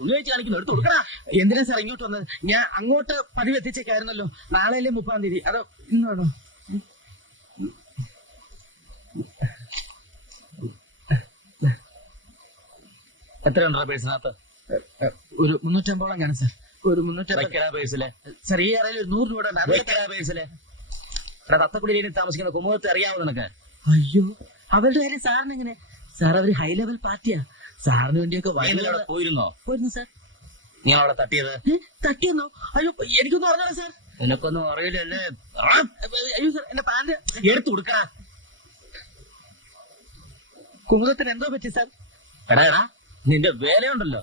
തുണി വെച്ച് കാണിക്കുന്നു, എടുത്തു കൊടുക്കണ. എന്തിനാ സാർ ഇങ്ങോട്ട് വന്നത്? ഞാൻ അങ്ങോട്ട് പതിവ് എത്തിച്ചേക്കായിരുന്നല്ലോ. നാളെയല്ലേ 30-ാം തീയതി? അതോ ഇന്ന് വേണോ? എത്രയുണ്ടോ പേഴ്സിനകത്ത്? ഒരു 350 കാണും സാർ. ഒരു 350. പേഴ്സിലെ സാർ ഈ അറിയാൻ ഒരു 100 രൂപ പേഴ്സിലെ തത്തക്കുടിയിൽ താമസിക്കുന്ന കുമുദത്തെ അറിയാവോ നിനക്ക്? അയ്യോ, അവരുടെ കാര്യം സാറിന് എങ്ങനെ? സാർ അവര് ഹൈ ലെവൽ പാർട്ടിയാ. സാറിന് വേണ്ടിയൊക്കെ പോയിരുന്നോ? പോയിരുന്നു സാർ. നീ അവളെ തട്ടിയത്? തട്ടിയെന്നോ? അയ്യോ, എനിക്കൊന്നും അറിഞ്ഞോ സാർ? നിനക്കൊന്നും അറിയില്ലല്ലേ? അയ്യോ സാർ, എന്റെ പാന്റ് എടുത്തു കൊടുക്കണ. കുമുദത്തിന് എന്തോ പറ്റി സാർ? എടാ നിന്റെ വേലയുണ്ടല്ലോ.